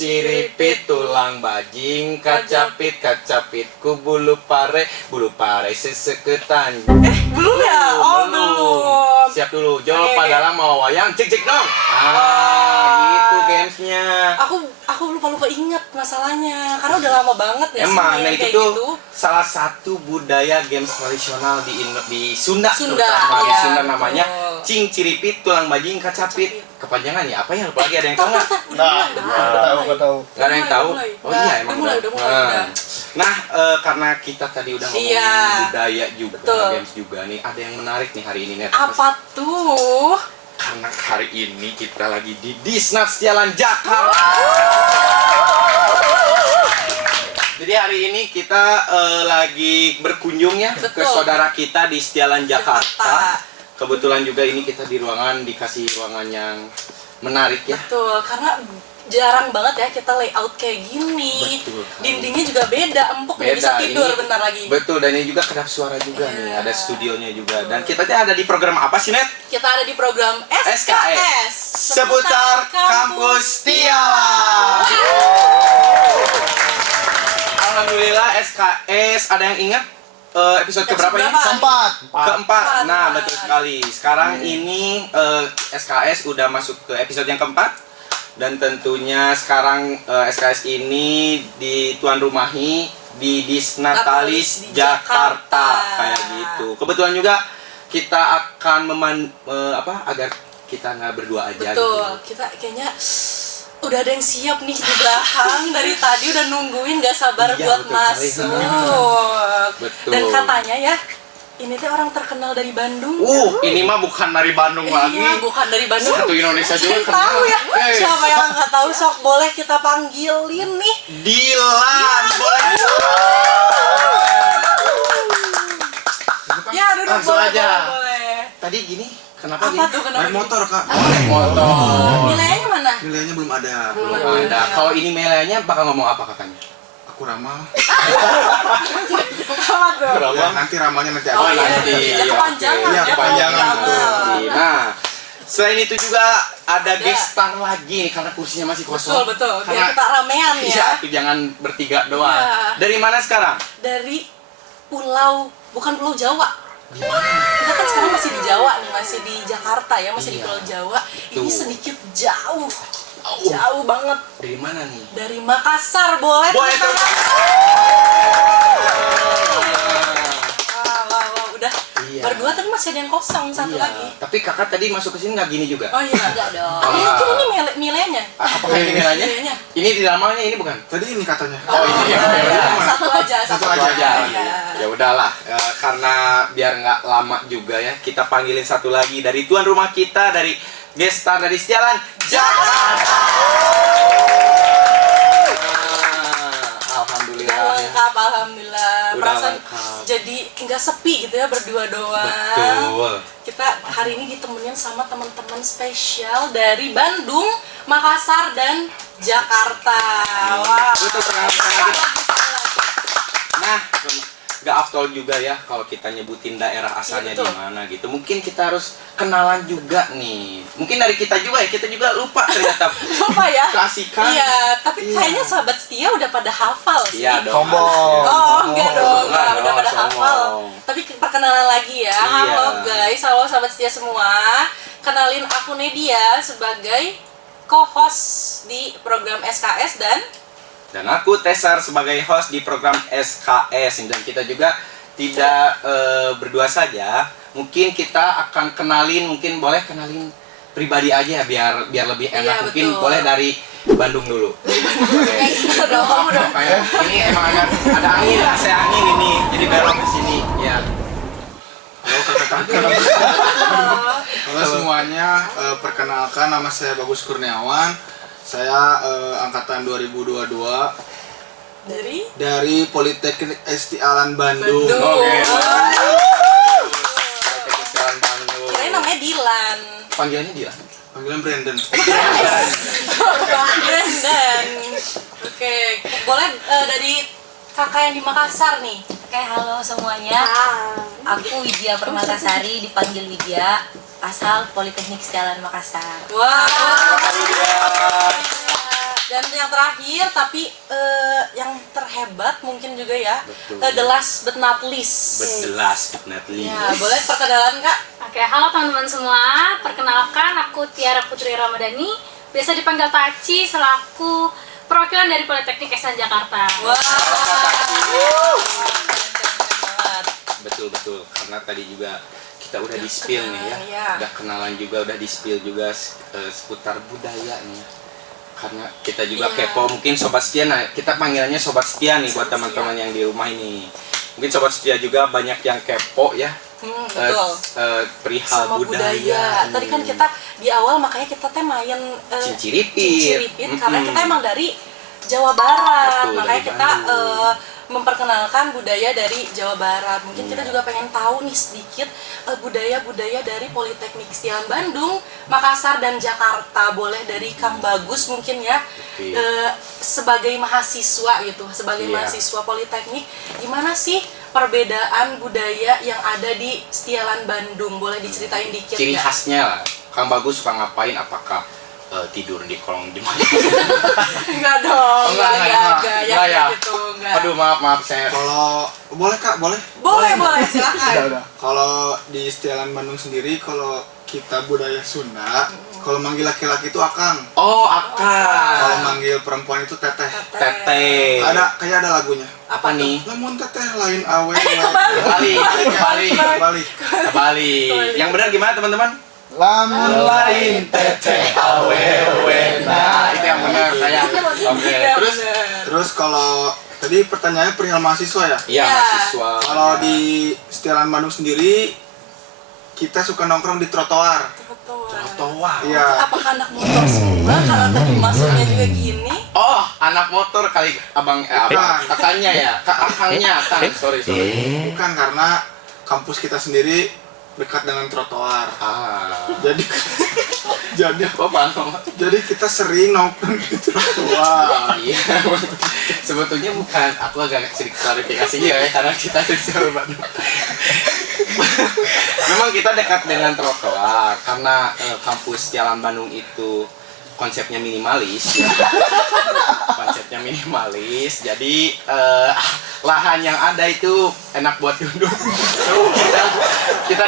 Cinciripit tulang bajing, kacapit ku bulu pare seseketan. Belum ya? Oh, belum. Siap dulu, jawab Oke. padalang mau wayang, cik dong. Gitu gamesnya. Aku lupa ingat masalahnya karena udah lama banget ya Emang, sih nah itu kayak tuh gitu. salah satu budaya games tradisional di Sunda, Sunda, terutama di iya, Sunda betul. namanya cinciripit tulang bajing kacapit. Kepanjangan ya apa ya? Lupa lagi, ada yang tahu nggak? Gak tahu. Nggak ada yang tahu. Oh iya emang. Udah mulai. Nah, karena kita tadi udah ngomongin Iya. budaya juga, Betul. games juga nih, ada yang menarik nih hari ini Net. Apa tuh? Karena hari ini kita lagi di Disnat Setialan Jakarta. Jadi hari ini kita lagi berkunjung ya ke Betul. saudara kita di Setialan Jakarta. Jakarta. Kebetulan juga ini kita di ruangan, dikasih ruangan yang menarik ya. Betul, karena jarang banget ya kita layout kayak gini. Betul. Dindingnya juga beda, empuk nih, bisa tidur ini- bentar lagi. Betul, dan ini juga kedap suara juga nih, Iya. ada studionya juga. Dan kita tuh ada di program apa sih, Net? Kita ada di program SKS Seputar Kampus Setialan. Alhamdulillah SKS, ada yang ingat episode keberapa ini? Keempat. Nah, betul sekali. Sekarang ini SKS udah masuk ke episode yang keempat. Dan tentunya sekarang SKS ini dituan rumahi di Disnatalis Di Jakarta. Jakarta. Kayak gitu. Kebetulan juga kita akan agar kita nggak berdua aja. Betul, Gitu. kita kayaknya udah ada yang siap nih di belakang dari tadi udah nungguin gak sabar Iya, buat betul sekali. masuk. Betul. Dan katanya ya, ini tuh orang terkenal dari Bandung. Ini mah bukan dari Bandung lagi. Iya, bukan dari Bandung. Satu Indonesia juga Cari kenal. tahu ya. Siapa yang nggak tahu sok boleh kita panggilin nih. Dilan, boleh. Ya, duduk Langsung boleh, aja. boleh. Tadi gini, kenapa Apa gini? tuh kenapa? Naik motor, Kak. Naik motor. Nilainya mana? Nilainya belum ada. Belum ada. Kalau ini Melanya bakal ngomong apa kakaknya? Aku ramal. Apa tuh? Ya, nanti ramalnya nanti Oh, ada. iya. nanti. Ya, kepanjangan Iya, ya, kepanjangan, kalau betul. ramal. Nah, selain itu juga ada guest star lagi nih karena kursinya masih kosong. Betul. Biar Karena kita ramean iya, ya. tuh jangan bertiga doang. Iya. Dari mana sekarang? Dari bukan Pulau Jawa. Kita kan sekarang masih di Jawa nih, masih di Jakarta ya, masih di Iya. Pulau Jawa. Ini Betul. sedikit jauh. Jauh banget. Dari mana nih? Dari Makassar, boleh? Boleh tepuk tuh. tangan? Wah, udah Iya. berdua tapi masih ada yang kosong satu Iya. lagi. Tapi kakak tadi masuk ke sini nggak gini juga? Oh iya, enggak dong. Ah. Mungkin ini nilainya. Apakah ini nilainya? Nilainya. Ini di namanya ini bukan? Tadi ini katanya. Oh iya. Satu aja. Satu aja. Iya. Ya udahlah, karena biar nggak lama juga ya, kita panggilin satu lagi dari tuan rumah kita, dari guest star dari Setialan Jakarta. Alhamdulillah. Udah lengkap, alhamdulillah. Udah Perasaan lengkap. jadi nggak sepi gitu ya berdua doang. Betul. Kita hari ini ditemenin sama teman-teman spesial dari Bandung, Makassar, dan Jakarta. Wah. Betul, perkenalkan lagi. Nah, nggak afdol juga ya kalau kita nyebutin daerah asalnya Iya, di betul. mana gitu. Mungkin kita harus kenalan juga nih. Mungkin dari kita juga ya, kita juga lupa ternyata. Lupa ya? Kasihkan. Iya, tapi Iya. kayaknya sahabat setia udah pada hafal sih. Iya dong. Sombong. Oh, enggak dong, Enggak udah dong, pada sombong. hafal. Tapi perkenalan lagi ya. Iya. Halo guys, halo sahabat setia semua. Kenalin aku Nedia sebagai co-host di program SKS Dan aku Tesar sebagai host di program SKS. Dan kita juga tidak berdua saja. Mungkin kita akan kenalin, mungkin boleh kenalin pribadi aja ya, biar lebih enak. Iya, Mungkin betul. boleh dari Bandung dulu. Oke. Kamu udah Kayak ini emang ada angin, AC angin ini. Jadi belok ke sini. Ya. Halo kakak-kakak. Halo semuanya, perkenalkan nama saya Bagus Kurniawan. Saya angkatan 2022 dari Politeknik Setialan Bandung. Bandung. Oke. Jalan Bandung. Kirain namanya Dilan. Panggilannya dia. Panggilan Brandon. Brandon. Oke, boleh dari kakak yang di Makassar nih. Oke, halo semuanya. Aku Widya Permatasari, dipanggil Widya, asal Politeknik Setialan Makassar. Wah. Dan yang terakhir tapi yang terhebat mungkin juga ya, Betul. the last but not least. The last but not least. Ya, boleh perkenalan Kak? Oke, halo teman-teman semua. Perkenalkan, aku Tiara Putri Ramadhani. Biasa dipanggil Taci, selaku perwakilan dari Politeknik SN Jakarta. Wah. Betul, karena tadi juga kita udah di spill nih ya. ya. Udah kenalan juga, udah di spill juga seputar budaya nih. Karena kita juga Iya. kepo, mungkin sobat setia, nah kita panggilannya sobat setia nih buat Sobat teman-teman yang di rumah ini. Mungkin sobat setia juga banyak yang kepo ya. Betul. Perihal Sama budaya. Tadi kan nih. kita di awal makanya kita teh main Cinciripit. karena kita emang dari Jawa Barat. Betul, Makanya dari kita Bandung. memperkenalkan budaya dari Jawa Barat. Mungkin kita juga pengen tahu nih sedikit budaya-budaya dari Politeknik Setiawan Bandung, Makassar dan Jakarta. Boleh dari Kang Bagus mungkin ya. Oke. Sebagai mahasiswa gitu, sebagai Iya. mahasiswa Politeknik, gimana sih perbedaan budaya yang ada di Setiawan Bandung? Boleh diceritain dikit Ciri nggak? khasnya lah. Kang Bagus suka ngapain? Apakah tidur di kolong di mana? Enggak dong, Enggak yang ya. gitu, enggak. Aduh, maaf saya. Kalau boleh Kak, boleh. Boleh, silakan. Kalau di Setiawan Bandung sendiri, kalau kita budaya Sunda, kalau manggil laki-laki itu akang, Oh, kalau akang. manggil perempuan itu teteh. Teteh. Kayak ada lagunya. Apa nih? Lamun teteh lain awe. Kembali. Kebalik. Yang benar gimana teman-teman? Lamun Lain teteh awewe. Nah, itu yang benar saya. Oke. Terus? Terus kalau tadi pertanyaannya perihal mahasiswa ya. Iya, Iya. mahasiswa. Kalau di Setiawan Bandung sendiri, kita suka nongkrong di trotoar. Trotoar. Iya. Apakah anak motor semua? Karena tadi masuknya juga gini. Oh, anak motor kali abang Bukan. kakaknya ya. Akangnya, Kang. Sorry. Bukan, karena kampus kita sendiri dekat dengan trotoar. Jadi jadi jadi kita sering nongkrong di trotoar. Iya. Sebetulnya bukan, aku agak sedikit klarifikasi ya, karena kita di Setiawan Bandung. Memang kita dekat dengan trotoar karena kampus Setiawan Bandung itu konsepnya minimalis. Konsepnya minimalis. Jadi lahan yang ada itu enak buat duduk. kita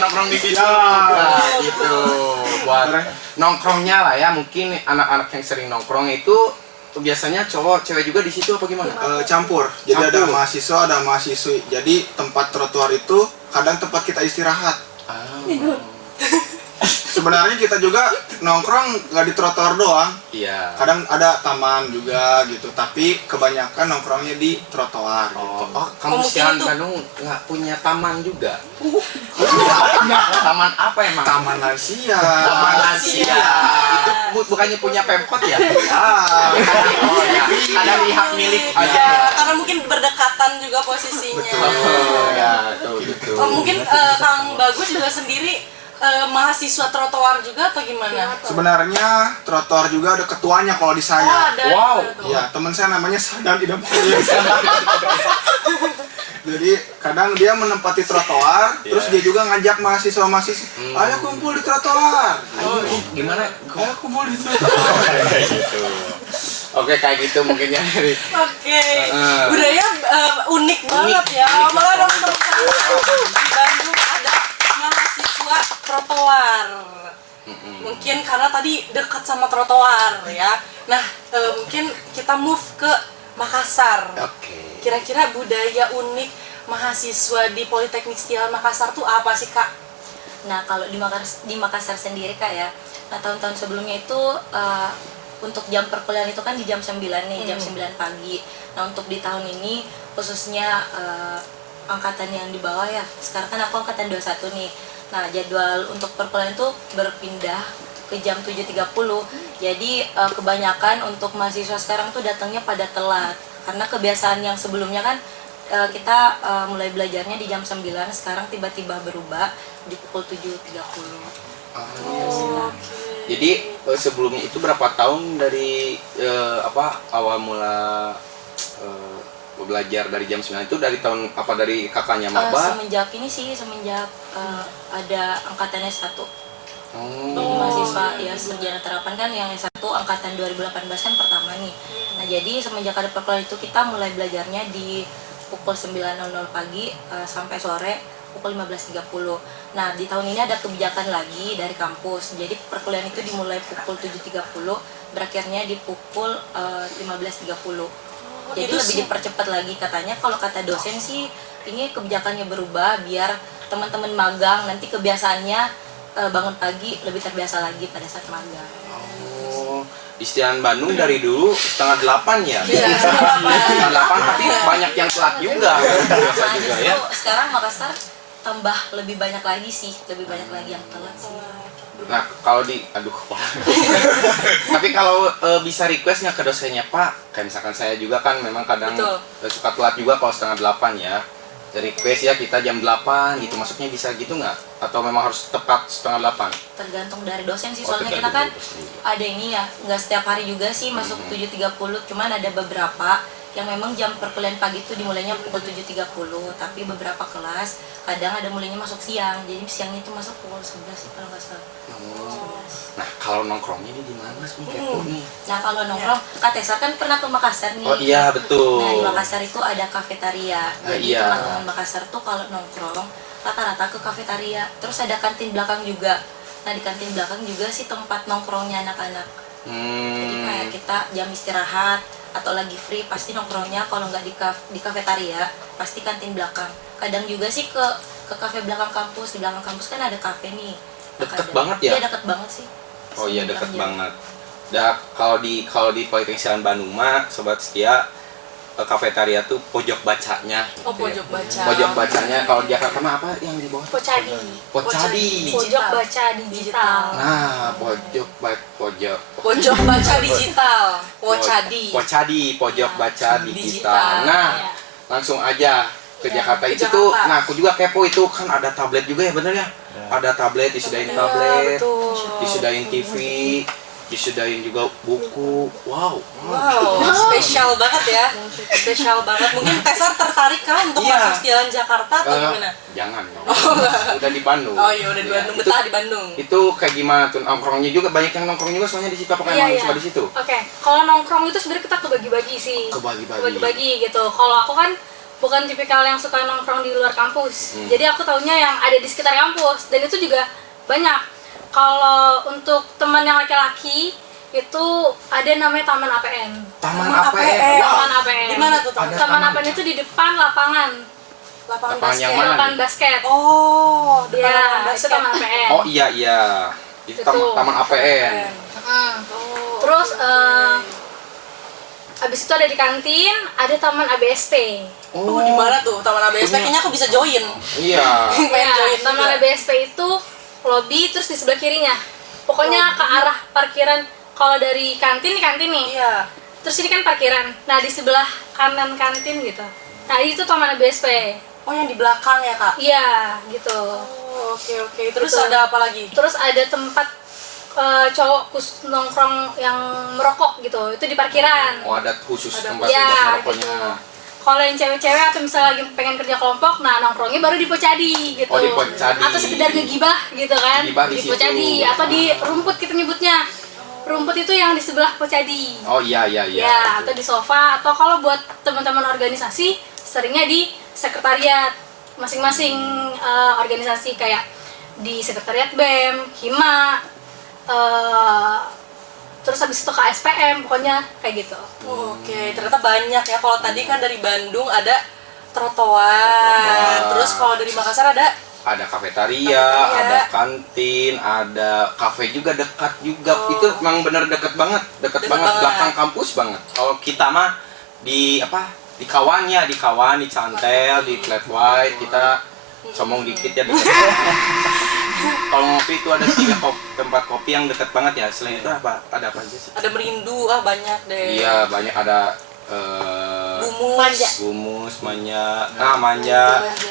nongkrong di situ. Nah, gitu. Buat nongkrongnya lah ya, mungkin anak-anak yang sering nongkrong itu biasanya cowok, cewek juga di situ apa gimana? Campur. Jadi ada Campur. mahasiswa, ada mahasiswi. Jadi tempat trotoar itu kadang tempat kita istirahat. Sebenarnya kita juga nongkrong nggak di trotoar doang. Iya. Kadang ada taman juga gitu. Tapi kebanyakan nongkrongnya di trotoar. Gitu. Kamu mungkin Setiawan itu- Bandung nggak punya taman juga? Taman apa emang? Taman lansia. Taman lansia. Itu bukannya punya Pemkot ya? Ah, Oh ya, ada di hak milik aja. Ya, karena mungkin berdekatan juga posisinya. Oh ya, tuh gitu. Oh, mungkin Kang Bagus juga sendiri mahasiswa trotoar juga atau gimana? sebenarnya trotoar juga ada ketuanya kalau di Oh, saya. ada. Wow. Tuh. Ya, teman saya namanya Sadan Idam Khalil. Jadi kadang dia menempati trotoar, terus dia juga ngajak mahasiswa-mahasiswa, ayo kumpul di trotoar. Oh, gimana? Ayo kumpul di trotoar. Kayak gitu. Oke, kayak gitu mungkin ya dari. Oke. Budaya unik banget ya. Malah dong di Bandung ada mahasiswa trotoar. Mungkin karena tadi dekat sama trotoar ya. Nah, mungkin kita move ke Makassar. Oke. Kira-kira budaya unik mahasiswa di Politeknik Setiawan Makassar tuh apa sih, Kak? Nah, kalau di Makassar sendiri Kak ya, nah tahun-tahun sebelumnya itu untuk jam perkuliahan itu kan di jam 9 nih, jam 9 pagi. Nah, untuk di tahun ini khususnya angkatan yang di bawah ya, sekarang kan aku angkatan 21 nih. Nah, jadwal untuk perkuliahan itu berpindah ke jam 7.30. Jadi kebanyakan untuk mahasiswa sekarang tuh datangnya pada telat. Karena kebiasaan yang sebelumnya kan kita mulai belajarnya di jam 9, sekarang tiba-tiba berubah di pukul 7.30. Jadi sebelumnya itu berapa tahun dari awal mula belajar dari jam 9 itu dari tahun apa, dari kakaknya maba? Semenjak ini sih, semenjak ada angkatan S1. Jadi mahasiswa ya sarjana terapan kan yang S1 angkatan 2018 kan pertama nih. Nah jadi semenjak ada perkuliahan itu kita mulai belajarnya di pukul 9.00 pagi sampai sore pukul 15.30. Nah di tahun ini ada kebijakan lagi dari kampus. Jadi perkuliahan itu dimulai pukul 7.30, berakhirnya di pukul 15.30. Jadi lebih dipercepat lagi katanya. Kalau kata dosen sih ini kebijakannya berubah biar teman-teman magang nanti kebiasaannya bangun pagi lebih terbiasa lagi pada saat magang. Di Setian Bandung dari dulu 7:30 ya. Iya, 7:30 tapi banyak yang telat juga. Biasa Nah, juga justru ya. sekarang Makassar tambah lebih banyak lagi sih, lebih banyak lagi yang telat sih. Nah, kalau tapi kalau bisa request nggak ke dosennya, Pak? Kayak misalkan saya juga kan memang kadang suka telat juga kalau 7:30 ya. Request ya kita jam 8 gitu, masuknya bisa gitu nggak? Atau memang harus tepat 7:30? Tergantung dari dosen sih, soalnya kita kan ada ini ya, nggak setiap hari juga sih masuk 7.30, cuman ada beberapa yang memang jam perkuliahan pagi itu dimulainya pukul 7.30, tapi beberapa kelas kadang ada mulainya masuk siang, jadi siangnya itu masuk pukul 11 sih kalau nggak salah. Nah, kalau nongkrongnya di mana sih kepo nih? Nah kalau nongkrong, Kak Tesar kan pernah ke Makassar nih. Oh iya, betul. Nah di Makassar itu ada kafetaria. Jadi iya. teman-teman Makassar tuh kalau nongkrong rata-rata ke kafetaria. Terus ada kantin belakang juga. Nah di kantin belakang juga sih tempat nongkrongnya anak-anak. Jadi kayak kita jam istirahat atau lagi free pasti nongkrongnya kalau nggak di kafetaria pasti kantin belakang. Kadang juga sih ke kafe belakang kampus. Di belakang kampus kan ada kafe nih. Deket banget ya? Iya deket banget sih. Oh iya, deket banget. Nah, kalau di Politeknik Siaran Bandung mah sobat setia, kafetaria tuh pojok bacanya. Oh, pojok baca. Pojok bacanya. Kalau di Jakarta mah apa yang di bawah? Pocadi. Pocadi. Pojok baca digital. Nah, pojok baca digital. pojok baca digital. Nah, Iya. langsung aja ke Jakarta ke itu tuh. Jakarta. Nah, aku juga kepo itu kan ada tablet juga ya, bener ya? Ada tablet, disudahin tablet, betul. disudahin TV, disudahin juga buku. Wow. Spesial banget ya. Spesial banget. Mungkin Tesar tertarik kan untuk Iya. masuk jalan Jakarta atau gimana? Jangan dong. Udah di Bandung. Oh iya udah di Bandung, Itu, betah di Bandung. itu kayak gimana tuh nongkrongnya juga, banyak yang nongkrong juga soalnya di situ, apa Iya, emang iya. cuma di situ? Oke, kalau nongkrong itu sebenarnya kita kebagi-bagi sih. Kebagi-bagi gitu. Kalau aku kan bukan tipikal yang suka nongkrong di luar kampus. Jadi aku taunya yang ada di sekitar kampus dan itu juga banyak. Kalau untuk teman yang laki-laki itu ada namanya Taman APN. Taman APN. APN. Wow. Taman APN. Di mana tuh Ada Taman taman. APN itu di depan lapangan. Lapangan Lapangan yang basket. mana? Lapangan basket. Oh, depan Ya, lapangan itu basket. Taman APN. Oh iya iya. Itu taman APN. Terus abis itu ada di kantin, ada Taman ABSP. Oh, di mana tuh Taman ABSP? Kayaknya aku bisa join. Iya. Pengen Ya, join Taman juga. ABSP itu lobby, terus di sebelah kirinya. Pokoknya ke arah parkiran. Kalau dari kantin nih. Iya. Terus ini kan parkiran. Nah, di sebelah kanan kantin gitu. Nah, itu Taman ABSP. Oh, yang di belakang ya, Kak? Iya, gitu. Oh, oke. Terus Betul. ada apa lagi? Terus ada tempat cowok khusus nongkrong yang merokok gitu. Itu di parkiran. Oh ada khusus Ada tempat Ya, buat merokoknya. gitu. Kalau yang cewek-cewek atau misalnya lagi pengen kerja kelompok, nah nongkrongnya baru di Pocadi gitu. Oh, di Pocadi. Atau sekedar ngegibah gitu kan. Gibah di situ. Pocadi atau di rumput kita nyebutnya. Rumput itu yang di sebelah Pocadi. Oh iya. Ya, atau di sofa atau kalau buat teman-teman organisasi seringnya di sekretariat masing-masing organisasi kayak di sekretariat BEM, HIMA, terus habis itu ke SPM, pokoknya kayak gitu. Oke, ternyata banyak ya. Kalau tadi kan dari Bandung ada trotoar. Terus kalau dari Makassar ada kafetaria, ada kantin, ada kafe juga dekat juga. Itu emang bener deket banget belakang kampus banget. Kalau kita mah di kawannya, di Cantel, di Flat White, kita sombong dikit ya deket. Kalau ngopi itu ada 3 tempat kopi yang deket banget ya. Selain itu ada apa aja sih? ada Merindu, banyak deh. Iya, banyak ada Bumus. Manja.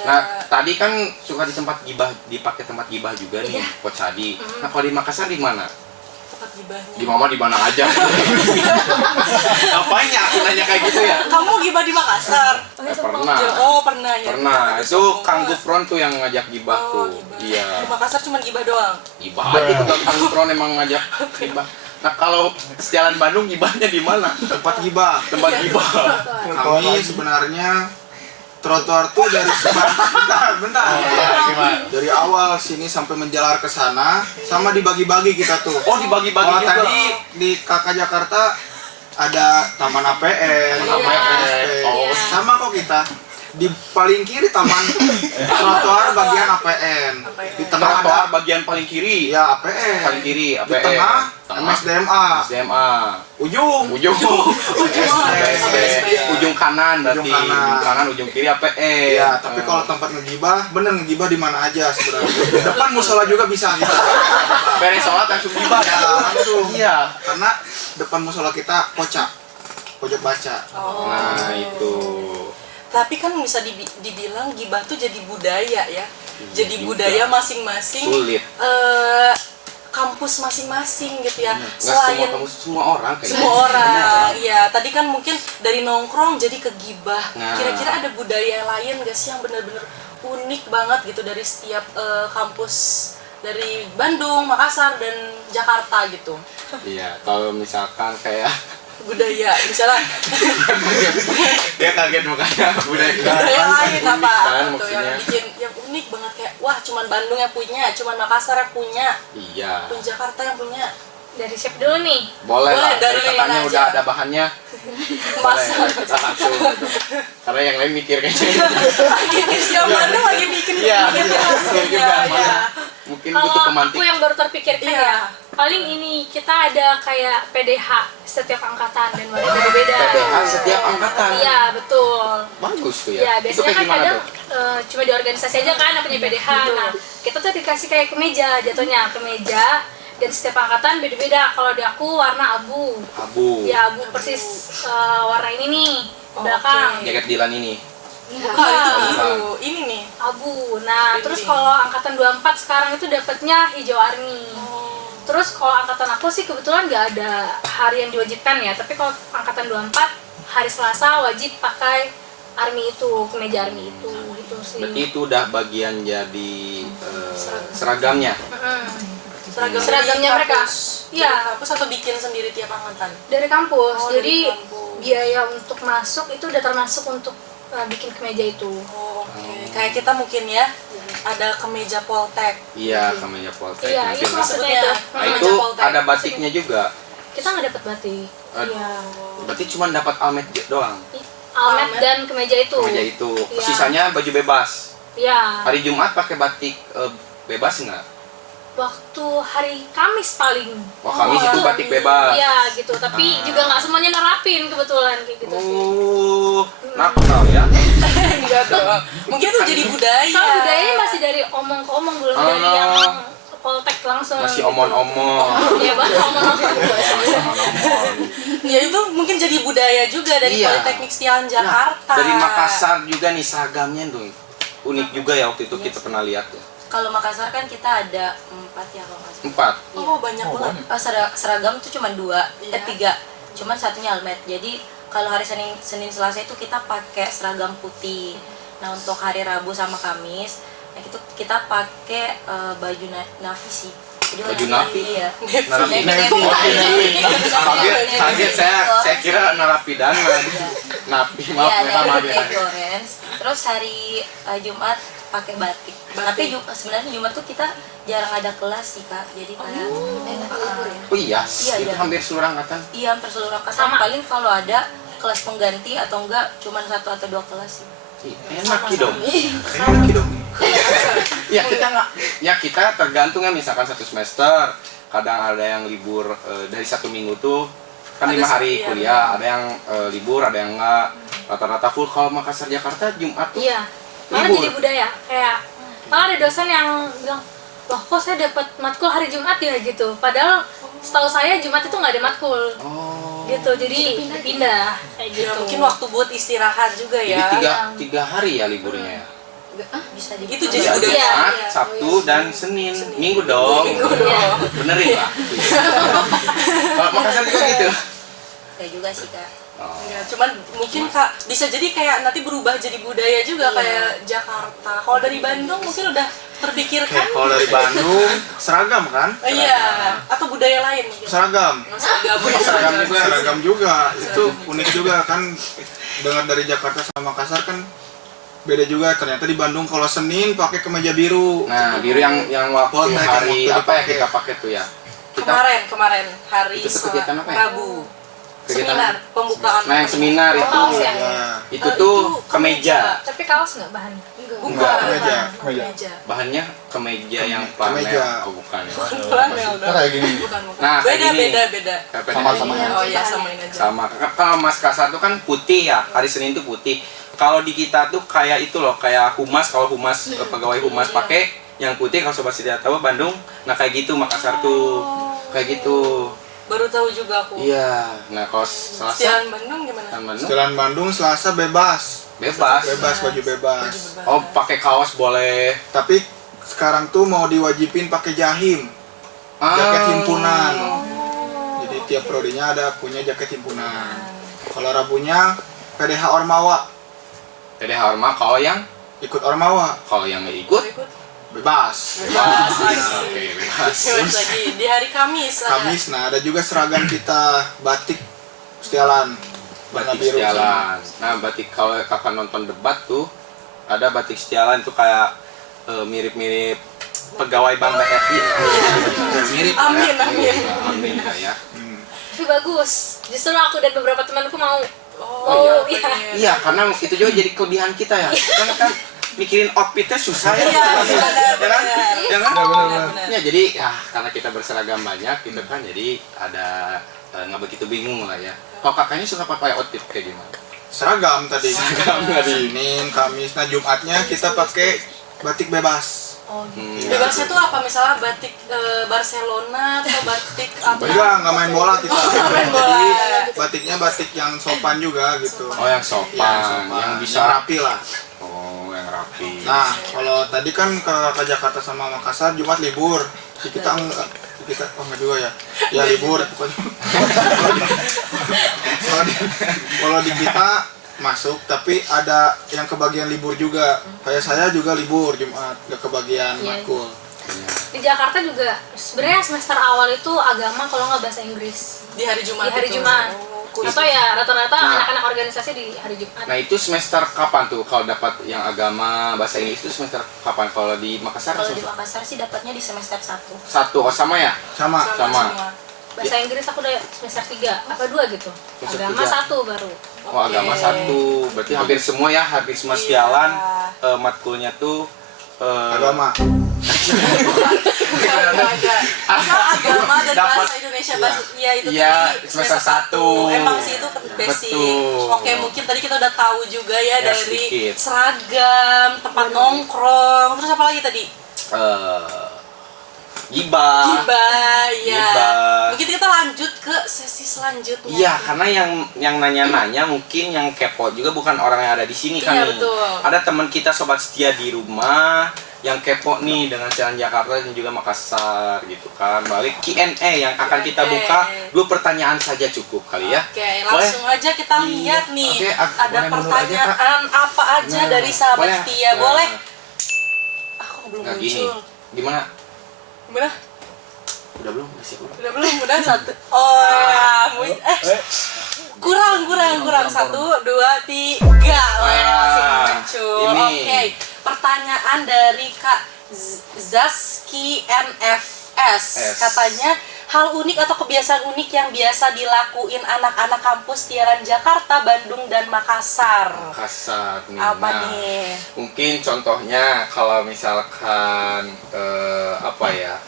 Nah, tadi kan suka di tempat gibah, dipakai tempat gibah juga nih, Pocadi. Nah, kalau di Makassar di mana? tempat gibahnya? Di mama di mana aja. Ngapain ya aku nanya kayak gitu ya? Kamu gibah di Makassar? Pernah. Oh pernah ya. Pernah. Itu Kang Gufron tuh yang ngajak gibah Oh, tuh. gibah. Iya. Di Makassar cuma gibah doang. Gibah aja tuh Kang Gufron emang ngajak gibah. Nah kalau Setialan Bandung gibahnya di mana? Tempat gibah. Tempat gibah. Kami sebenarnya trotoar tuh dari bentar. Dari awal sini sampai menjalar ke sana sama dibagi-bagi kita tuh. Oh dibagi-bagi Kalau juga. tadi di KK Jakarta ada Taman APN, Taman APN. Oh. sama kok kita. Di paling kiri taman trotoar bagian APN. Di tengah Trotoar ada bagian paling kiri. ya APN. Paling kiri Di APN. tengah MSDMA. SDMA. Ujung Ujung kanan berarti. Ujung kanan. Ujung kanan, ujung kiri APN. ya, tapi kalau tempat ngegibah, bener ngegibah di mana aja sebenarnya. Depan musola juga bisa kita. beres sholat langsung gibah Ya, langsung. Iya. Karena depan musola kita pojok baca. Oh. Nah itu. Tapi kan bisa dibilang gibah tuh jadi budaya ya. Jadi juga. budaya masing-masing. Sulit. Kampus masing-masing gitu ya. Nggak Selain semua orang kayaknya. semua orang, ya tadi kan mungkin dari nongkrong jadi ke gibah. Nah. Kira-kira ada budaya lain gak sih yang benar-benar unik banget gitu dari setiap kampus dari Bandung, Makassar dan Jakarta gitu. Iya, kalau misalkan kayak Budaya misalnya dia kaget makanya budaya budaya lain apa kan gitu yang maksudnya. bikin yang unik banget kayak wah cuman Bandung yang punya, cuman Makassar yang punya, Iya. cuman Jakarta yang punya. Dari siapa dulu nih? Boleh lah, Boleh, dari dari katanya mana udah aja. ada bahannya. Masa Boleh, kita langsung gitu. Karena yang lain mikir kayaknya. siapa Bandung lagi bikin Iya, bikin iya, hasilnya juga. ya. Mungkin Kalau butuh aku pemantik. yang baru terpikirkan Iya. ya, paling ini kita ada kayak PDH setiap angkatan dan warna berbeda. PDH setiap angkatan. Iya betul. Bagus tuh ya. Ya Itu biasanya kayak kan gimana kadang tuh? cuma di organisasi aja kan yang punya PDH. Nah kita tuh dikasih kayak kemeja jatuhnya kemeja dan setiap angkatan beda-beda. Kalau di aku warna abu. Abu. Ya abu persis warna ini nih Oh, belakang. oke. Jaket Dilan ini. Bukan Bukan. itu biru. Ini nih. Abu. Nah, Ini. terus kalau angkatan 24 sekarang itu dapatnya hijau army. Terus kalau angkatan aku sih kebetulan nggak ada hari yang diwajibkan ya, tapi kalau angkatan 24 hari Selasa wajib pakai army itu, kemeja army itu gitu sih. Berarti itu udah bagian jadi seragamnya. Seragamnya dari mereka. kampus. Iya. Dari kampus atau bikin sendiri tiap angkatan? Dari kampus. Oh, dari Jadi kampus. biaya untuk masuk itu udah termasuk untuk bikin kemeja itu. Oh, oke. Kayak kita mungkin ya ada kemeja Poltek. Iya, kemeja Poltek. Iya, mungkin itu ada. maksudnya itu. Nah, Kemeja itu Poltek. ada batiknya juga. Kita nggak dapat batik. Aduh. Iya. Berarti cuma dapat almet doang. Almet Almet. dan kemeja itu. Kemeja itu. Iya. Sisanya baju bebas. Iya. Hari Jumat pakai batik bebas nggak? Waktu hari Kamis paling. Wah, Kamis itu batik bebas. Iya gitu, tapi Ah. juga nggak semuanya nerapin kebetulan kayak gitu sih. Nakal ya. Enggak dong. Mungkin itu jadi budaya. Soal budayanya masih dari omong ke omong, belum dari Ah. yang poltek langsung. Masih gitu. omong-omong. Iya banget omong-omong. Ya itu mungkin jadi budaya juga dari Iya. Politeknik Setiawan Jakarta. Dari Makassar juga nih seragamnya tuh. Unik juga ya waktu itu kita pernah lihat ya. Kalau Makassar kan kita ada 4 ya kalau nggak salah. 4. Oh, banyak banget. Seragam tuh cuma 2, Iya. 3. Cuman satunya almet. Jadi kalau hari Senin Selasa itu kita pakai seragam putih. Nah, untuk hari Rabu sama Kamis, nah itu kita pakai baju navy sih. Jadi Baju warna navy? Iya. Narapi. Navy. Kaget saya kira narapidana. Napi, maaf Iya, ya, maaf ya. navy orange. Terus hari Jumat pakai batik. Tapi sebenarnya Jumat tuh kita jarang ada kelas sih Kak. Jadi kayak enak libur ya. Oh iya, Iya, itu iya. hampir seluruh angkatan. Iya, hampir seluruh angkatan. Sama. Paling kalau ada kelas pengganti atau enggak cuma 1 atau 2 kelas sih. Ih, enak dong. Enak dong. Ya kita nggak, ya kita tergantung ya misalkan 1 semester, kadang ada yang libur dari 1 minggu tuh kan Ada 5 hari iya, kuliah, ada yang libur, ada yang enggak. Rata-rata full. Kalau Makassar Jakarta Jumat tuh Iya. Malah libur. jadi budaya. Kayak malah ada dosen yang bilang, "Loh, kok saya dapat matkul hari Jumat ya?" gitu. Padahal setahu saya Jumat itu nggak ada matkul. Oh. Gitu. Jadi dipindah kayak Ya, gitu. mungkin waktu buat istirahat juga Jadi ya. tiga hari ya liburnya ya. bisa di Itu jadi Jadi udah Jumat, iya. Sabtu, dan Senin. Minggu dong. Benerin lah. Kalau Makassar juga gitu. kayak juga sih Kak. Oh. Ya, cuman mungkin Kak bisa jadi kayak nanti berubah jadi budaya juga kayak Jakarta. Kalau dari Bandung mungkin udah terpikirkan. Kalau dari Bandung seragam kan? Iya, atau budaya lain mungkin. Seragam. Seragam juga. Itu unik juga kan. Dengar dari Jakarta sama Makassar kan beda juga. Ternyata di Bandung kalau Senin pakai kemeja biru. Nah, biru yang waktu Naik hari waktu apa ya dipakai. kita pakai tuh ya? Kita Kemarin hari Itu tuh kegiatan apa ya? Rabu. Kegiatan Seminar pembukaan. Nah, yang seminar itu Kaos ya? itu tuh kemeja. Tapi kaos nggak bahannya? Enggak, Kemeja. bahannya kemeja yang panel. Kemeja. Oh, bukan ya. Panel dong. Kayak gini. Bukan. Nah, kayak gini. Beda. Sama-sama ya. Oh iya, samain aja. Sama. Kalau Mas Kasar tuh kan putih ya. Hari Senin tuh putih. Kalau di kita tuh kayak itu loh, kayak humas. Kalau humas pegawai humas pakai yang putih. Kalau sobat sedia tahu Bandung, nah kayak gitu Makassar tuh. Kayak gitu. Baru tahu juga aku. Iya. Nah, kalau Selasa Siaran Bandung gimana? kan Bandung Jalan Bandung Selasa bebas. bebas. Baju bebas. Oh, pakai kaos boleh. Tapi sekarang tuh mau diwajibin pakai jahim. Jaket himpunan. Jadi tiap prodinya ada punya jaket himpunan. Kalau Rabunya PDH Ormawa, Jadi hormat kalau yang ikut Ormawa, nggak ikut Ikut. bebas. Bebas. Oke, bebas. Bebas lagi di hari Kamis. ada. Kamis, nah ada juga seragam kita batik Setialan warna Batik biru. Setialan. Nah, batik kalau kakak nonton debat tuh ada batik Setialan tuh kayak mirip-mirip pegawai Bank BRI. Mirip. Amin, ya. amin. Amin lah ya. Tapi bagus. Justru aku dan beberapa temanku mau. Oh, iya. pengen. Iya, karena itu juga jadi kelebihan kita ya. Karena kan mikirin outfitnya susah ya. Iya, Ya kan? benar. Ya kan? Benar. Ya jadi ya karena kita berseragam banyak gitu kan, jadi ada nggak begitu bingung lah ya. Kalau kakaknya suka pakai outfit kayak gimana? Seragam tadi. Seragam tadi. Senin, Kamis, nah Jumatnya kita pakai batik bebas. Oh, gitu. Bebasnya tuh apa? Misalnya batik Barcelona atau batik apa? Nggak main bola kita. Main bola. Jadi batiknya batik yang sopan juga gitu. Oh, yang sopan, yang bisa yang rapi lah. Oh, yang rapi. Nah, kalau tadi kan ke Jakarta sama Makassar Jumat libur. Di kita enggak juga ya. Ya libur pokoknya. Kalau di kita masuk, tapi ada yang kebagian libur juga. Kayak saya juga libur Jumat, gak kebagian Iya. matkul. Di Jakarta juga sebenarnya semester awal itu agama kalau nggak bahasa Inggris. Di hari Jumat. Di hari itu. Jumat. Oh, kuliah. Atau ya rata-rata Nah. anak-anak organisasi di hari Jumat. Nah, itu semester kapan tuh kalau dapat yang agama bahasa Inggris itu semester kapan? Kalau di Makassar Kalau di semester Makassar sih dapatnya di semester 1. 1. Oh, sama ya? Sama. Sama. Bahasa Inggris aku udah semester 3 apa 2 gitu. Semester Agama 3. 1 baru. Oh, agama 1. Berarti hampir semua ya, hampir semua Iya. Setialan matkulnya tuh Agama. Agama dan Dapat. bahasa Indonesia bahasa ya itu Iya, tadi semester 1. Emang sih itu basic. Betul. Oke, mungkin tadi kita udah tahu juga ya, Ya, dari sedikit. seragam, tempat nongkrong, terus apa lagi tadi? Gibah. Gibah, ya. Gibah. Mungkin kita lanjut ke sesi selanjutnya. Iya, karena yang nanya-nanya mungkin yang kepo juga bukan orang yang ada di sini kan Iya, nih. betul. Ada teman kita sobat setia di rumah yang kepo nih dengan jalan Jakarta dan juga Makassar gitu kan. Balik Q&A yang akan kita Oke. buka 2 pertanyaan saja cukup kali ya. Oke, langsung aja kita lihat nih. Oke, Ada boleh mundur aja, Kak. pertanyaan apa aja Nah, dari sahabat boleh. setia. Nah. Boleh? Aku belum Nah, gini. muncul. Gimana? Gimana? Udah belum? Masih belum? Udah 1. Oh ya, kurang 1, 2, 3. Masih muncul. Ini. Oke, pertanyaan dari Kak Zaski NFS. Katanya hal unik atau kebiasaan unik yang biasa dilakuin anak-anak kampus Tiaran Jakarta, Bandung, dan Makassar. Makassar nih. Apa Nah, nih? mungkin contohnya kalau misalkan apa ya?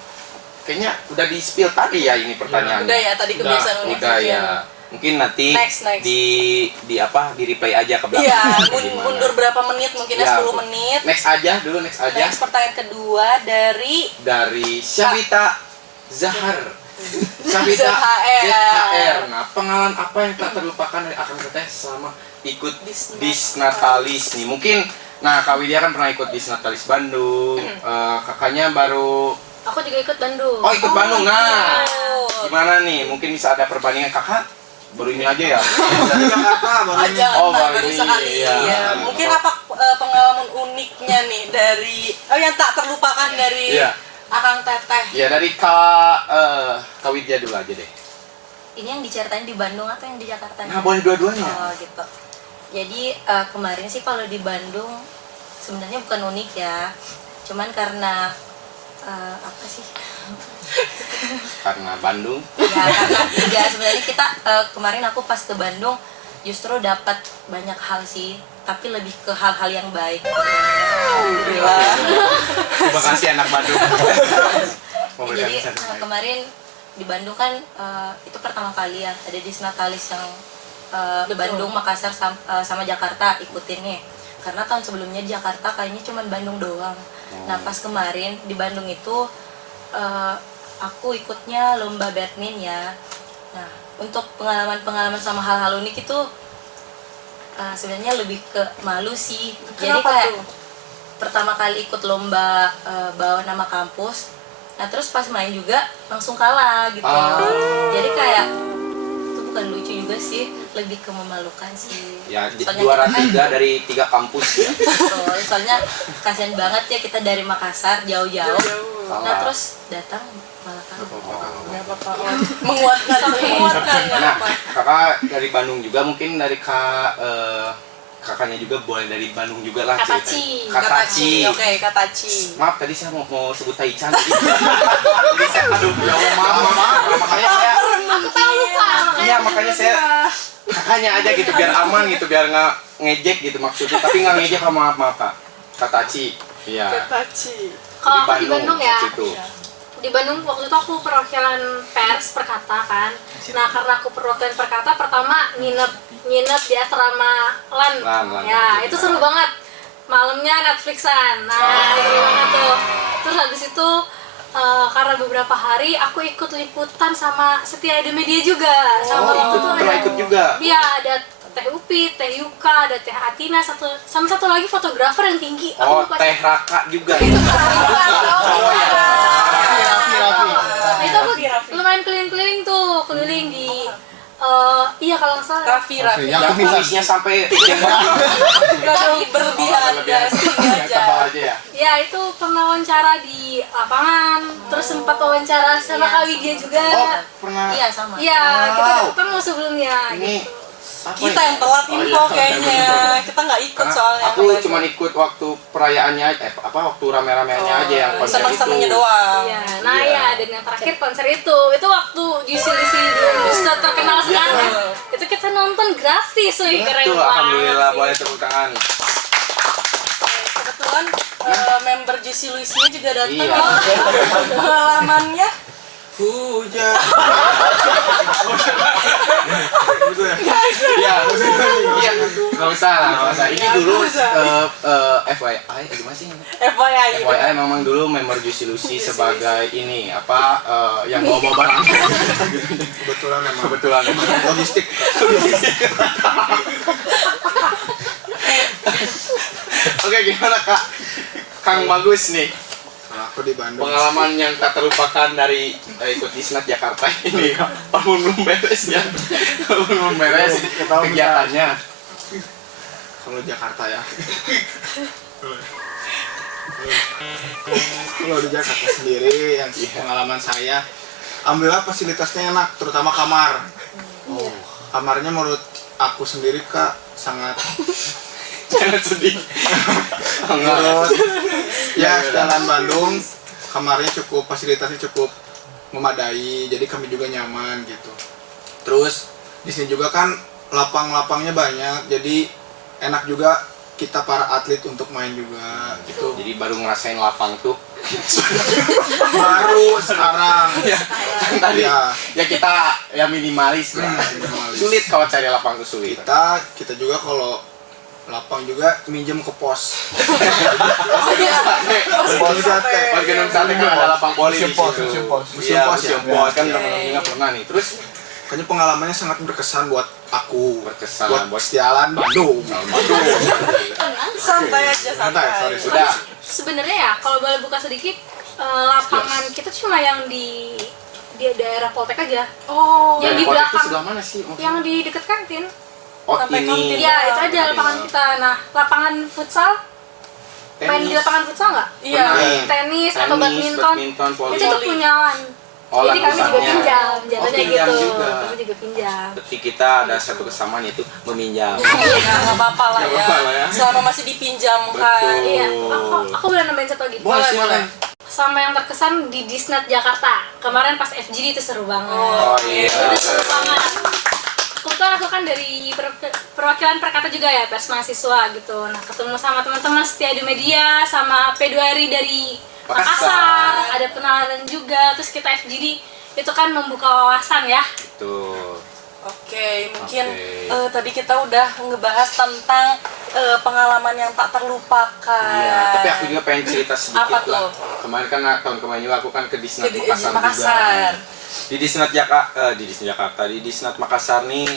Kayaknya udah di-spill tadi ya ini pertanyaannya. Udah ya, tadi kebiasaan unik. Udah mungkin. ya. Mungkin nanti Next. di apa? Di replay aja ke belakang. Iya, Gimana. mundur berapa menit? Mungkin ya Ya, 10 menit. Next aja dulu, next aja. Next, pertanyaan kedua dari Syafita Zahar. Syafita ZHR. ZHR. Nah, pengalaman apa yang tak terlupakan dari akang teteh selama ikut Disnatalis. Disnatalis nih? Mungkin Nah, Kak Widya kan pernah ikut di Disnatalis Bandung. Kakaknya baru Aku juga ikut Bandung. Oh, ikut Bandung. Nah, Oh. gimana nih? Mungkin bisa ada perbandingan kakak? Baru ini aja ya. Dari Jakarta baru ini. Jangan Oh, baru baru ini, sekali iya. ya. Mungkin apa pengalaman uniknya nih dari yang tak terlupakan dari Iya. Akang Teteh? Ya dari Kak Widya dulu aja deh. Ini yang diceritain di Bandung atau yang di Jakarta? Nah, boleh dua-duanya. Oh gitu. Jadi kemarin sih kalau di Bandung sebenarnya bukan unik ya, cuman karena apa sih? Karena Bandung. Ya karena ya sebenarnya kita kemarin aku pas ke Bandung justru dapat banyak hal sih, tapi lebih ke hal-hal yang baik. Alhamdulillah. Terima kasih anak Bandung. Jadi kemarin di Bandung kan itu pertama kali ya ada Disnatalis yang Bandung, Makassar sama Jakarta ikutin nih. Karena tahun sebelumnya di Jakarta kayaknya cuma Bandung doang. Nah pas kemarin di Bandung itu aku ikutnya lomba badminton ya. Nah untuk pengalaman sama hal-hal unik itu sebenarnya lebih ke malu sih. Jadi Kenapa kayak tuh? pertama kali ikut lomba bawa nama kampus. Nah terus pas main juga langsung kalah gitu. Jadi kayak itu bukan lucu juga sih, lebih ke memalukan sih. Ya, Soalnya juara kita kan- 3 dari 3 kampus ya. Betul, soalnya kasihan banget ya kita dari Makassar jauh-jauh. Nah Kalah. terus datang malah kalah. Nggak apa-apa. Menguatkan, menguatkan nggak Nah, apa. kakak dari Bandung juga, mungkin dari kakaknya juga boleh dari Bandung juga lah Katachi. ceritanya. Katachi. Oke, Katachi. Maaf tadi saya mau sebut Taichan. Jadi saya aduh ya Allah, maaf. Makanya saya Aku tahu lupa. iya makanya saya kakaknya aja gitu biar aman gitu, biar nggak ngejek gitu maksudnya, tapi nggak ngejek sama maaf Kak. Katachi. Iya. Katachi. Kalau aku di Bandung ya. waktu itu. Di Bandung waktu itu aku perwakilan pers Perkata kan. Nah karena aku perwakilan Perkata, pertama nginep di asrama LAN. LAN. Ya itu seru banget. Malamnya Netflixan. Nah seru banget tuh. Terus habis itu karena beberapa hari aku ikut liputan sama Setia Ede Media juga. Sama waktu itu pernah ikut juga. Iya ada Teh Upi, Teh Yuka, ada Teh Atina, sama satu lagi fotografer yang tinggi. Aku Oh, lupa Teh Raka juga. Nah, itu aku lumayan keliling-keliling tuh, keliling di iya kalau nggak salah. Raffi. Yang kumisnya sampai Gak berlebihan, ya segini aja. tebal aja ya. Ya itu pernah wawancara di lapangan, terus sempat wawancara sama Kak Widya juga. Oh, pernah. Iya sama. Iya, kita Wow. ketemu sebelumnya. Ini Gitu. apa Kita ya? yang telat Oh, info iya. kayaknya. Kita nggak ikut Karena soalnya. aku cuma ikut waktu perayaannya waktu rame-ramenya aja yang konser itu. Seneng-senengnya doang. Iya, nah Iya. ya dan yang terakhir konser itu waktu Juicy sudah terkenal sekarang. Itu kita nonton gratis, wih keren Betul, banget. alhamdulillah sih. boleh tepuk tangan. Kebetulan member Juicy Luisnya juga datang. Iya. Pengalamannya Hujan. Gitu ya. Iya, iya, nggak usah lah, nggak usah. Ini dulu FYI, gimana sih? FYI. FYI memang dulu member Juicy Lucy sebagai ini yang bawa barang. Kebetulan memang Kebetulan. logistik. Oke, gimana Kak? Kang Bagus nih, Kalau aku di Bandung. pengalaman yang tak terlupakan dari ikut Disnat Jakarta ini. Walaupun belum beres ya, walaupun belum beres kegiatannya. Kalau Jakarta ya. Kalau di Jakarta sendiri yang pengalaman saya, alhamdulillah fasilitasnya enak, terutama kamar. Kamarnya menurut aku sendiri Kak sangat Jangan sedih. menurut ya jalan Bandung kamarnya cukup, fasilitasnya cukup memadai, jadi kami juga nyaman gitu. Terus di sini juga kan lapang-lapangnya banyak, jadi enak juga kita para atlet untuk main juga gitu. Jadi baru ngerasain lapang tuh. Baru sekarang Kan tadi ya ya kita ya minimalis lah. minimalis. Sulit kalau cari lapang tuh sulit. kita juga kalau lapang juga minjem ke pos. Pos sate. Pas Gunung Sate kan ada lapang poli di Museum pos, situ. museum pos. Iya, Museum pos ya. museum pos kan teman-teman juga pernah nih. Terus Kayaknya pengalamannya sangat berkesan buat aku. Berkesan buat Sialan Bandung. Santai aja, Santai, sorry, santai. sudah. Sebenarnya ya kalau boleh buka sedikit, lapangan kita cuma yang di daerah Poltek aja. Oh, Yang di Poltek itu belakang. sebelah mana sih? Yang di dekat kantin. Oh, sampai ini. kantin. Iya, itu aja lapangan kita. Nah, lapangan futsal, main di lapangan futsal nggak? Iya. Pernah. Tenis atau badminton, voli. itu tuh punya LAN. Oh, Jadi kami juga lapangannya. pinjam, jatuhnya pinjam gitu. juga. Kami juga pinjam. Berarti kita ada satu kesamaan yaitu meminjam. Iya, nggak apa-apa lah Nggak apa-apa lah ya. ya. Selama masih dipinjamkan. Betul. Iya, aku boleh nambahin satu lagi. Boleh, boleh. Sama yang terkesan di Disnat Jakarta. Kemarin pas FGD itu seru banget. Oh iya. Itu seru banget. Kebetulan aku kan dari perwakilan Perkata juga ya, pers mahasiswa gitu. Nah, ketemu sama teman-teman setia di media, sama P2RI dari Makassar, ada penalaran juga. Terus kita FGD itu kan membuka wawasan ya. Betul. Oke, mungkin Oke. tadi kita udah ngebahas tentang pengalaman yang tak terlupakan. Iya, tapi aku juga pengen cerita sedikit Apa tuh? lah. Kemarin kan tahun kemarin juga aku kan ke Disnat Ke Makassar, Makassar. juga. Di Disnat Jakarta, di Disnat Makassar nih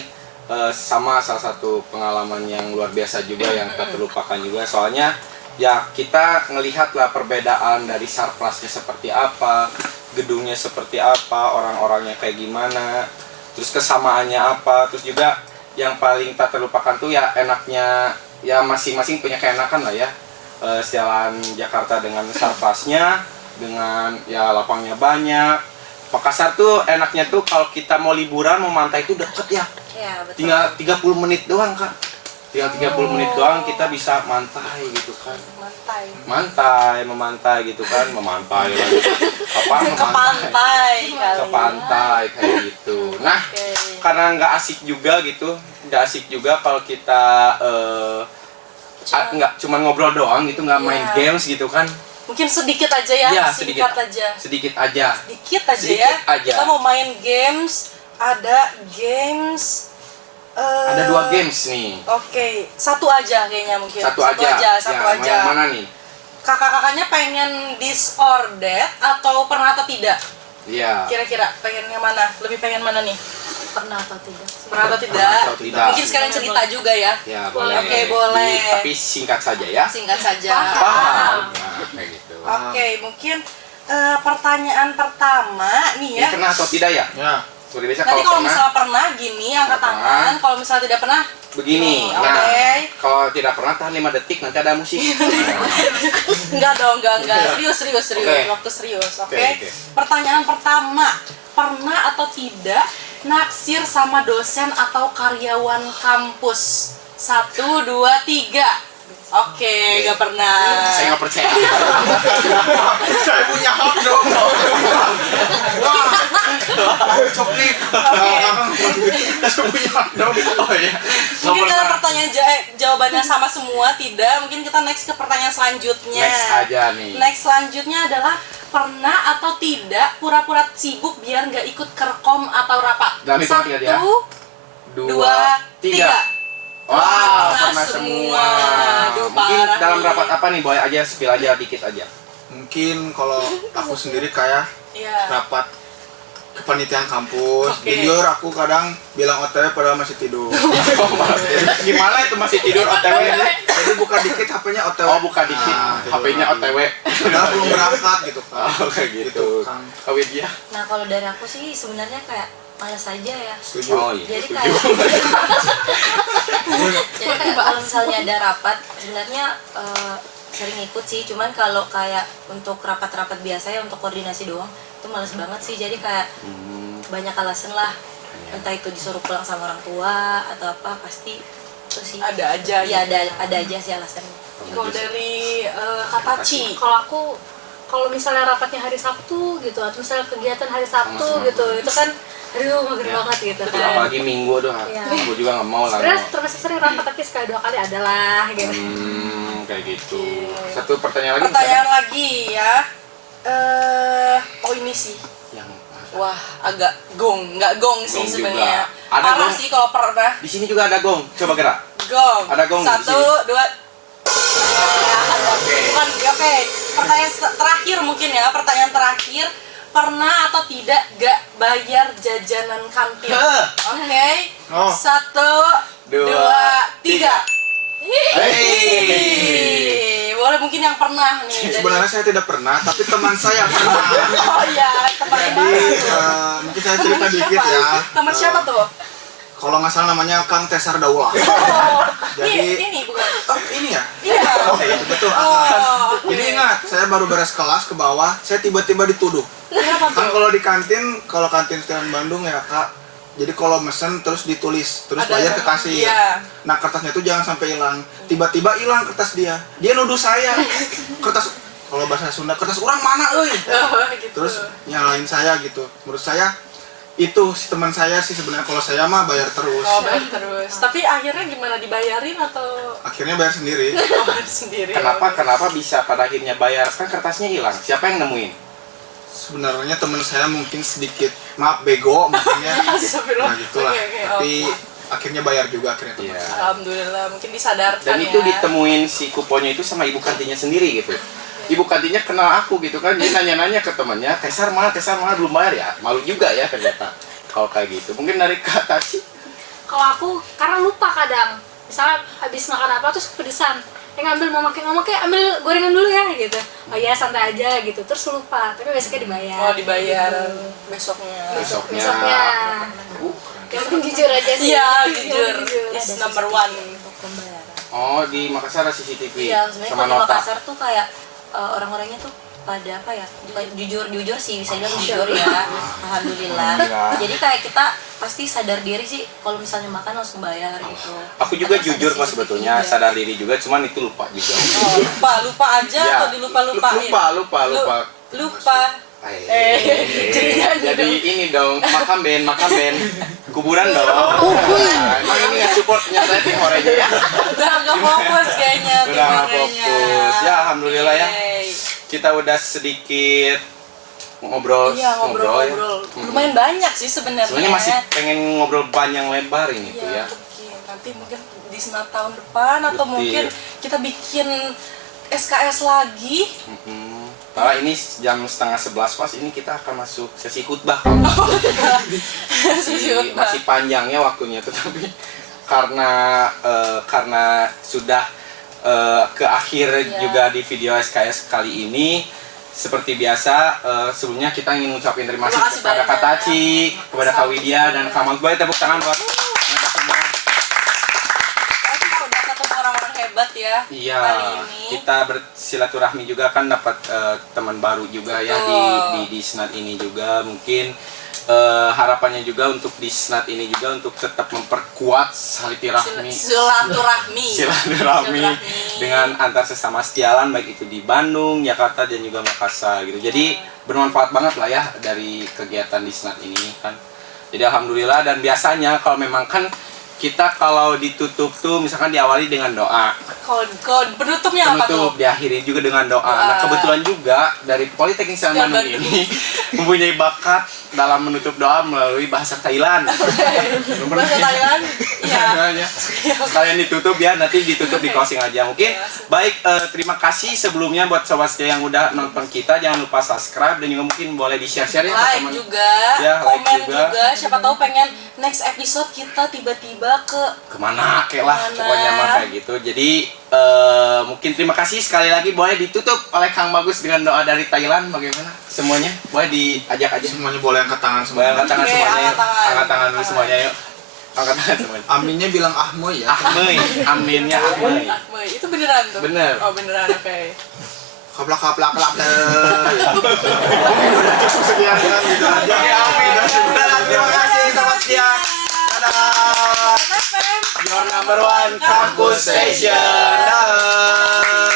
sama salah satu pengalaman yang luar biasa juga yang tak terlupakan juga. Soalnya ya kita ngelihat lah perbedaan dari sarplasnya seperti apa, gedungnya seperti apa, orang-orangnya kayak gimana, terus kesamaannya apa, terus juga yang paling tak terlupakan tuh ya enaknya ya masing-masing punya keenakan lah ya. Sialan Jakarta dengan sarplasnya, dengan ya lapangnya banyak. Makassar tuh enaknya tuh kalau kita mau liburan mau mantai itu deket ya. Iya, betul. Tinggal 30 menit doang Kak. Tinggal 30 menit doang kita bisa mantai gitu kan. Memantai gitu kan, memantai lagi. Apa? Ke pantai kali. Ke pantai kayak gitu. Nah, Oke. karena nggak asik juga gitu, nggak asik juga kalau kita nggak cuman ngobrol doang gitu, nggak main Iya. games gitu kan. Mungkin sedikit aja ya, Iya, singkat aja. Sedikit aja. Sedikit aja Sedikit ya. aja. Kita mau main games, ada games. Ada 2 games nih. Oke, satu aja kayaknya mungkin. Satu aja. Satu Ya, aja. Yang mana nih? Kakak-kakaknya pengen this or that atau pernah atau tidak? Iya. Kira-kira pengen yang mana? Lebih pengen mana nih? Pernah atau tidak? Pernah atau tidak? atau tidak. Mungkin sekalian cerita juga ya. Ya, boleh. Oke, boleh. Tapi singkat saja ya. Singkat saja. Paham. Nah, kayak gitu. Oke, mungkin pertanyaan pertama nih ya. Ini pernah atau tidak ya? Ya. Seperti biasa Nanti kalau pernah, misalnya pernah gini angkat Pernah. tangan, kalau misalnya tidak pernah begini. nih, Nah, oke. kalau tidak pernah tahan 5 detik nanti ada musik. Enggak dong, enggak. Serius. Oke. Waktu serius, oke? Oke. Pertanyaan pertama, pernah atau tidak naksir sama dosen atau karyawan kampus? 1, 2, 3. Oke, nggak pernah. Saya nggak percaya. Saya punya hak dong. Coklit. Saya punya hak dong. Oh iya. Mungkin karena pertanyaan jawabannya sama semua, tidak. Mungkin kita next ke pertanyaan selanjutnya. Next aja nih. Next selanjutnya adalah pernah atau tidak pura-pura sibuk biar nggak ikut kerkom atau rapat? Dalam hitungan tiga dia. 1, 2, 3. Wah, Pernah pernah semua. semua. Aduh, Mungkin parah dalam nih. rapat apa nih? Boleh aja spill aja dikit aja. Mungkin kalau aku sendiri kayak Iya. rapat kepanitiaan kampus. Oke. Jujur aku kadang bilang OTW padahal masih tidur. Gimana itu masih tidur OTW? Jadi buka dikit HP-nya OTW. Oh, buka dikit. Nah, tidur HP-nya lagi. OTW. Padahal belum berangkat gitu kan. Oh, kayak gitu. Kan. Kawin dia. Nah, kalau dari aku sih sebenarnya kayak malas aja ya. Setuju. Oh iya. Jadi setuju. Jadi kayak kalau misalnya ada rapat, sebenarnya sering ikut sih. Cuman kalau kayak untuk rapat-rapat biasa ya untuk koordinasi doang, itu males banget sih. Jadi kayak banyak alasan lah. Entah itu disuruh pulang sama orang tua atau apa, pasti itu sih. Ada aja. Iya, ada aja sih alasannya. Kalau dari Katachi. Kalau aku, kalau misalnya rapatnya hari Sabtu gitu, atau misalnya kegiatan hari Sabtu Sama-sama. gitu, itu kan aduh mager banget gitu Betul, kan. apalagi minggu doh. Iya. Gue juga nggak mau lah. Sebenarnya termasuk sering rapat, tapi sekali 2 kali adalah gitu. Kayak gitu. Satu pertanyaan lagi. Pertanyaan lagi ya. Oh ini sih. Yang Wah, agak nggak gong sih Gong sebenarnya. juga. Ada Parah gong. sih kalau pernah di sini juga ada gong. Coba gerak. gong. Ada gong di 1, 2. Ya, ada. Bukan, oke. Pertanyaan terakhir mungkin ya. Pertanyaan terakhir. pernah atau tidak gak bayar jajanan kantin? Oke. Oh. 1, 2, 3. Boleh mungkin yang pernah nih. Sebenarnya saya tidak pernah, tapi teman saya pernah. Oh iya, teman Jadi mungkin saya cerita dikit ya. Teman siapa tuh? Kalau nggak salah namanya Kang Tesar Daulah. Jadi ini bukan. oh ini ya? Iya. Betul. Jadi ingat, saya baru beres kelas ke bawah, saya tiba-tiba dituduh. Kenapa Kan tuh? kalau di kantin, kalau kantin sekarang Bandung ya kak, jadi kalau mesen terus ditulis, terus Ada- bayar ke kasir. iya. Nah kertasnya tuh jangan sampai hilang. Tiba-tiba hilang kertas dia. Dia nuduh saya. Kertas, kalau bahasa Sunda, kertas orang mana euy? Gitu. Terus nyalain saya gitu. Menurut saya itu si teman saya sih sebenarnya, kalau saya mah bayar terus. Oh, bayar terus. Tapi akhirnya gimana, dibayarin atau Akhirnya bayar sendiri. bayar sendiri? Kenapa bisa pada akhirnya bayar? Kan kertasnya hilang. Siapa yang nemuin? Sebenarnya teman saya mungkin sedikit maaf bego mungkin ya. Astagfirullah. Nah gitulah. Oke, Tapi akhirnya bayar juga akhirnya teman Iya. saya. Alhamdulillah, mungkin disadarkan Dan ya. itu ditemuin si kuponnya itu sama ibu kantinnya sendiri gitu. Ibu kantinnya kenal aku gitu kan, dia nanya-nanya ke temannya, Tesar mana belum bayar ya? Malu juga ya ternyata kalau kayak gitu. Mungkin dari Kak Taci. Kalau aku karena lupa kadang, misalnya habis makan apa terus kepedesan, ngambil mau makan ambil gorengan dulu ya gitu. Oh ya santai aja gitu, terus lupa, tapi besoknya dibayar. Oh, dibayar besoknya. Besoknya. Yang penting jujur aja sih. Iya, Yang jujur. penting Is number one. Untuk pembayaran. Oh, di Makassar ada CCTV Iya, sebenarnya sama kalau di nota. Makassar tuh kayak orang-orangnya tuh pada apa ya, jujur sih, bisa bilang jujur ya. Alhamdulillah. Jadi kayak kita pasti sadar diri sih kalau misalnya makan langsung bayar gitu. Aku juga Atau jujur sadar kok CCTV sebetulnya, juga. sadar diri juga, cuman itu lupa juga. Oh, lupa aja Ya. atau dilupa-lupain? Lupa. Lupa. Jadi ini dong, makam band, kuburan dong. Emang ini nggak supportnya saya tim Horenya ya? Udah nggak fokus kayaknya tim Udah nggak orangnya. fokus. Ya, alhamdulillah ya. Yeay. Kita udah sedikit ngobrol. Iya, ya. ngobrol-ngobrol. Lumayan banyak sih sebenarnya. Sebenarnya masih pengen ngobrol panjang lebar ini tuh Iya, ya. mungkin di senat tahun depan atau Betul. mungkin kita bikin SKS lagi. Karena ini jam 10:30 pas ini kita akan masuk sesi khutbah. Sesi khutbah. Masih panjangnya waktunya, tetapi karena sudah ke akhir Iya. juga di video SKS kali ini. Seperti biasa, sebelumnya kita ingin ngucapin terima Terima kasih kasih kepada Kak banyak. Taci, kepada Kak Widya, dan Kak Mas. Boleh tepuk tangan buat mereka semua. Kita udah ketemu orang-orang hebat ya Iya, kali ini. kita bersilaturahmi juga kan, dapat teman baru juga ya Betul. di Snat ini juga. Mungkin harapannya juga untuk di Snat ini juga untuk tetap memperkuat silaturahmi Silaturahmi dengan antar sesama setialan, baik itu di Bandung, Jakarta, dan juga Makassar gitu. Jadi bermanfaat banget lah ya dari kegiatan di Snat ini kan. Jadi alhamdulillah. Dan biasanya kalau memang kan kita kalau ditutup tuh misalkan diawali dengan doa, Kalau penutupnya apa tuh? diakhiri juga dengan doa. Doa. Nah kebetulan juga dari Politeknik Islam Bandung ini mempunyai bakat dalam menutup doa melalui bahasa Thailand. Bahasa Thailand? Iya. Kalian ditutup ya, nanti ditutup di closing aja mungkin. Baik, terima kasih sebelumnya buat sobat setia yang udah nonton kita. Jangan lupa subscribe dan juga mungkin boleh di-share-share ya ke Like teman. juga, Ya, like komen juga. juga. Siapa tahu pengen next episode kita tiba-tiba ke Kemana kek lah, Kemana. pokoknya mah kayak gitu. Jadi mungkin terima kasih sekali lagi. Boleh ditutup oleh Kang Bagus dengan doa dari Thailand. Bagaimana semuanya? Boleh diajak aja. Semuanya boleh angkat tangan Boleh semuanya. angkat tangan Oke, semuanya yuk. angkat tangan. Angkat tangan dulu semuanya yuk. Angkat tangan semuanya. Aminnya bilang ahmoy ya. Ahmei, aminnya Ahmei. Ahmad. Itu beneran tuh? Bener. Oh beneran, oke. Kaplak. Mungkin udah cukup sekian kan gitu aja. Oke, amin. Udah, terima kasih sobat setia. Dadah. FM. Your number one campus station. Dadah.